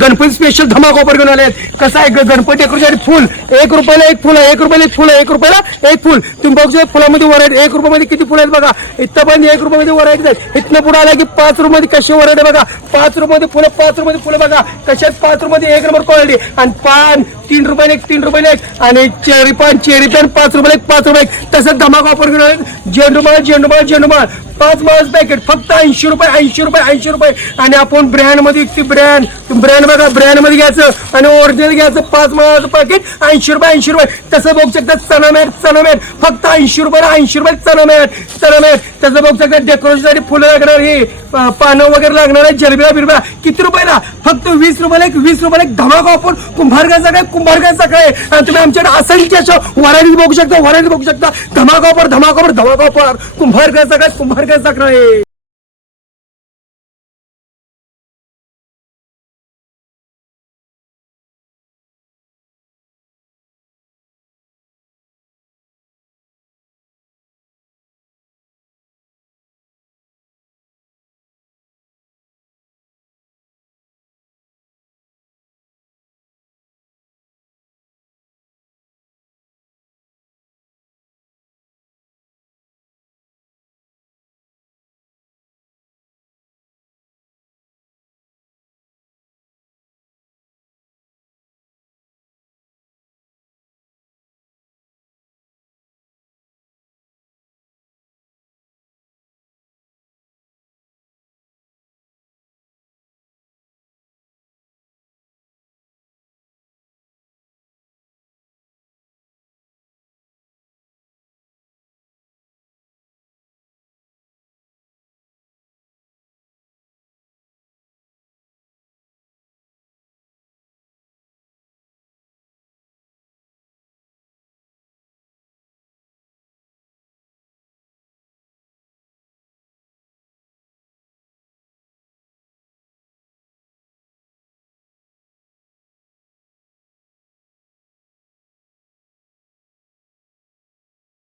Ganpati special धमाका offer घेऊन आले कसं आहे ग- गणपती डेकोरेशन फुल? एक रुपयाला एक फुल एक रुपयाला एक फुल आहे एक रुपयाला एक फुल. तुम्ही बघू शकता फुलामध्ये वरायटी एक रुपयामध्ये किती फुलं आहेत बघा. इथं पण एक रुपयामध्ये वरायटी आहेत. इथनं पुढे आला की पाच रुपयामध्ये कशी वरायटी बघा. पाच रुपयामध्ये फुलं पाच रुपयामध्ये फुलं बघा. कशात पाच रुपयामध्ये एक नंबर क्वालिटी आणि पान तीन रुपयाला एक तीन रुपये एक. आणि चेरी पण चेरी पान पाच रुपयाला एक पाच रुपये एक. तसंच धमाका ऑफर घेऊन आले झेंडूमाळ झेंडूमाळ झेंडूमाळ. पाच माळच पॅकेट फक्त ऐंशी रुपये ऐंशी रुपये ऐंशी रुपये. आणि आपण ब्रँडमध्ये विकते ब्रँड ब्रँड बघा ब्रँडमध्ये घ्यायचं. आणि ओरिजिनल घ्यायचं पाच माळाचं पॅकेट ऐंशी रुपये ऐंशी रुपये. तसं बघू शकता चनामॅट चनामॅट फक्त ऐंशी रुपये ऐंशी रुपये चनामॅट चनामॅट तसं बघू शकता डेकोरेशनसाठी फुलं लागणार हे. पानं वगैरे लागणार आहे जलबिया बिरब्या किती रुपयाला? फक्त वीस रुपयाला एक वीस रुपयाला एक धमाका आपण कुंभारगाचा काय कुंभारगाचा काय तुम्ही आमच्याकडे असंख्य असं व्हरायटी बघू शकता व्हरायटी बघू शकता. धमाकावर धमाकावर धमाकावर ऑफर धमाका ऑफर कुंभारगाचा काय कुंभारगाचा काय